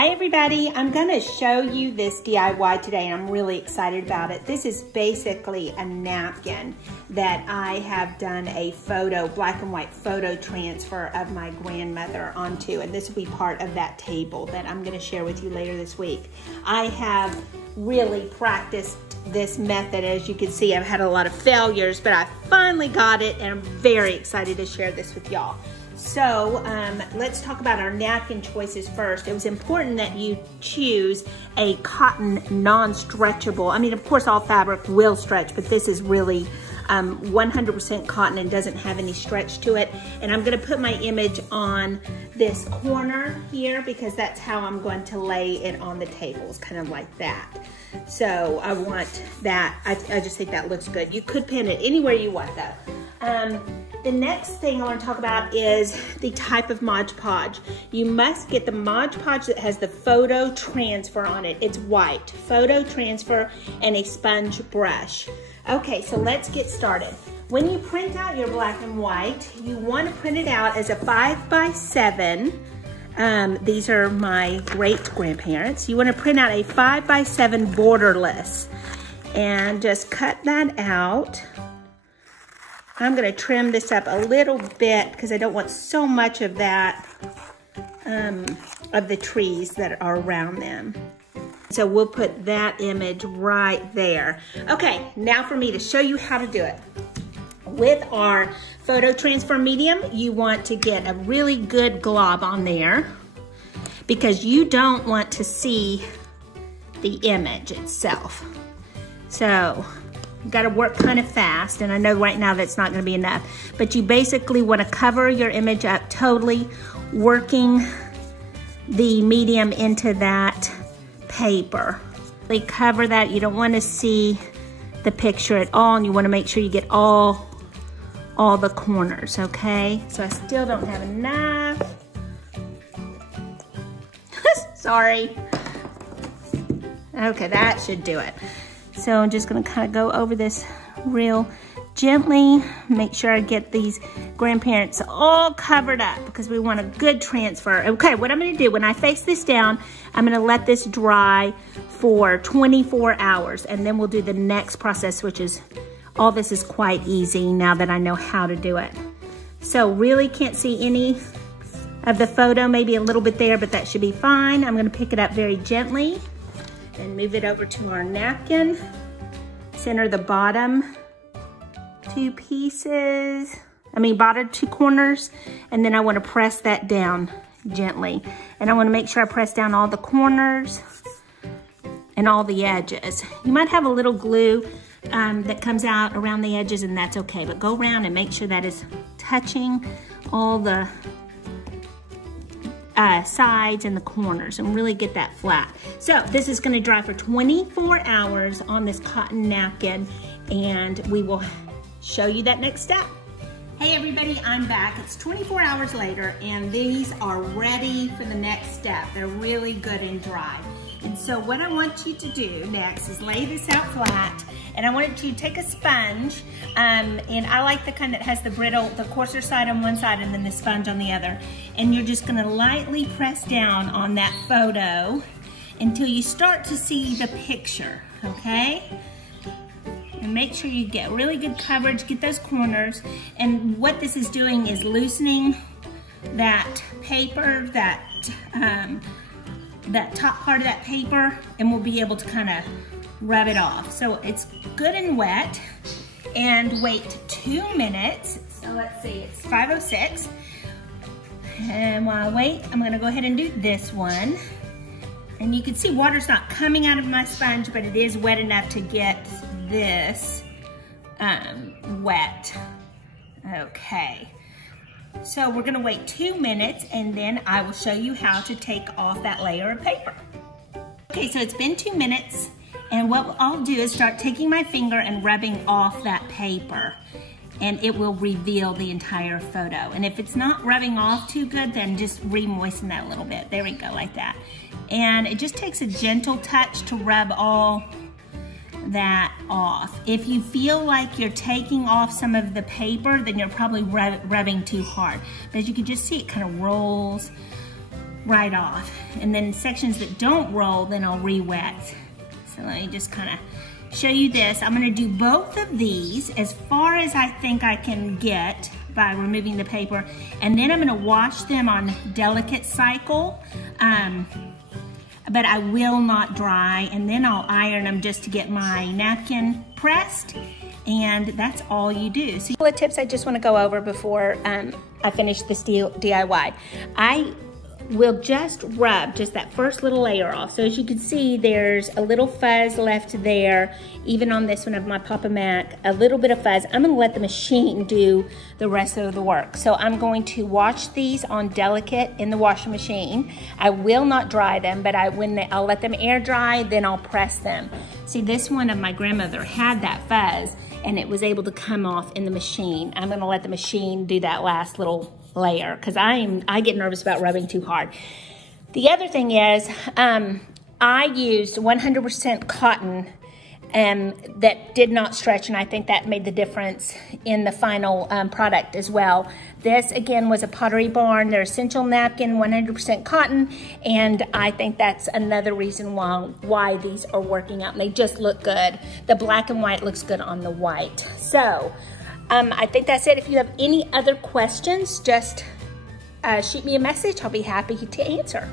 Hi everybody, I'm gonna show you this DIY today and I'm really excited about it. This is basically a napkin that I have done a black and white photo transfer of my grandmother onto, and this will be part of that table that I'm gonna share with you later this week. I have really practiced this method. As you can see, I've had a lot of failures, but I finally got it and I'm very excited to share this with y'all. So let's talk about our napkin choices first. It was important that you choose a cotton non-stretchable. I mean, of course, all fabric will stretch, but this is really 100% cotton and doesn't have any stretch to it. And I'm gonna put my image on this corner here because that's how I'm going to lay it on the tables, kind of like that. So I want that, I just think that looks good. You could pin it anywhere you want though. The next thing I want to talk about is the type of Mod Podge. You must get the Mod Podge that has the photo transfer on it. It's white, photo transfer, and a sponge brush. Okay, so let's get started. When you print out your black and white, you want to print it out as a 5x7. These are my great-grandparents. You want to print out a 5x7 borderless and just cut that out. I'm gonna trim this up a little bit because I don't want so much of that, of the trees that are around them. So we'll put that image right there. Okay, now for me to show you how to do it. With our photo transfer medium, you want to get a really good glob on there because you don't want to see the image itself. So, you gotta work kind of fast, and I know right now that's not gonna be enough, but you basically wanna cover your image up totally, working the medium into that paper. They cover that, you don't wanna see the picture at all, and you wanna make sure you get all the corners, okay? So I still don't have enough. Sorry. Okay, that should do it. So I'm just gonna kind of go over this real gently, make sure I get these grandparents all covered up because we want a good transfer. Okay, what I'm gonna do, when I face this down, I'm gonna let this dry for 24 hours and then we'll do the next process, which is, all this is quite easy now that I know how to do it. So really can't see any of the photo, maybe a little bit there, but that should be fine. I'm gonna pick it up very gently and move it over to our napkin. Center the bottom two pieces, bottom two corners, and then I want to press that down gently. And I want to make sure I press down all the corners and all the edges. You might have a little glue that comes out around the edges, and that's okay, but go around and make sure that is touching all the sides and the corners and really get that flat. So this is gonna dry for 24 hours on this cotton napkin and we will show you that next step. Hey everybody, I'm back. It's 24 hours later and these are ready for the next step. They're really good and dry. And so what I want you to do next is lay this out flat, and I want you to take a sponge, and I like the kind that has the brittle, the coarser side on one side and then the sponge on the other. And you're just gonna lightly press down on that photo until you start to see the picture, okay? And make sure you get really good coverage, get those corners. And what this is doing is loosening that paper, that top part of that paper, and we'll be able to kind of rub it off. So it's good and wet, and wait 2 minutes. So let's see, it's 5:06. And while I wait, I'm gonna go ahead and do this one. And you can see water's not coming out of my sponge, but it is wet enough to get this wet. Okay. So we're gonna wait 2 minutes and then I will show you how to take off that layer of paper. Okay, so it's been 2 minutes, and what I'll do is start taking my finger and rubbing off that paper, and it will reveal the entire photo. And if it's not rubbing off too good, then just re-moisten that a little bit. There we go, like that. And it just takes a gentle touch to rub all that off. If you feel like you're taking off some of the paper, then you're probably rubbing too hard. But as you can just see, it kind of rolls right off. And then sections that don't roll, then I'll re-wet. So let me just kind of show you this. I'm gonna do both of these as far as I think I can get by removing the paper. And then I'm gonna wash them on delicate cycle. But I will not dry, and then I'll iron them just to get my napkin pressed, and that's all you do. So a couple of tips I just want to go over before I finish this DIY. I will just rub just that first little layer off. So as you can see, there's a little fuzz left there, even on this one of my Papa Mac, a little bit of fuzz. I'm gonna let the machine do the rest of the work. So I'm going to wash these on delicate in the washing machine. I will not dry them, but I'll let them air dry, then I'll press them. See, this one of my grandmother had that fuzz, and it was able to come off in the machine. I'm gonna let the machine do that last little layer, because I get nervous about rubbing too hard. The other thing is, I used 100% cotton that did not stretch, and I think that made the difference in the final product as well. This again was a Pottery Barn, their essential napkin, 100% cotton, and I think that's another reason why these are working out, and they just look good. The black and white looks good on the white. So I think that's it. If you have any other questions, just shoot me a message. I'll be happy to answer.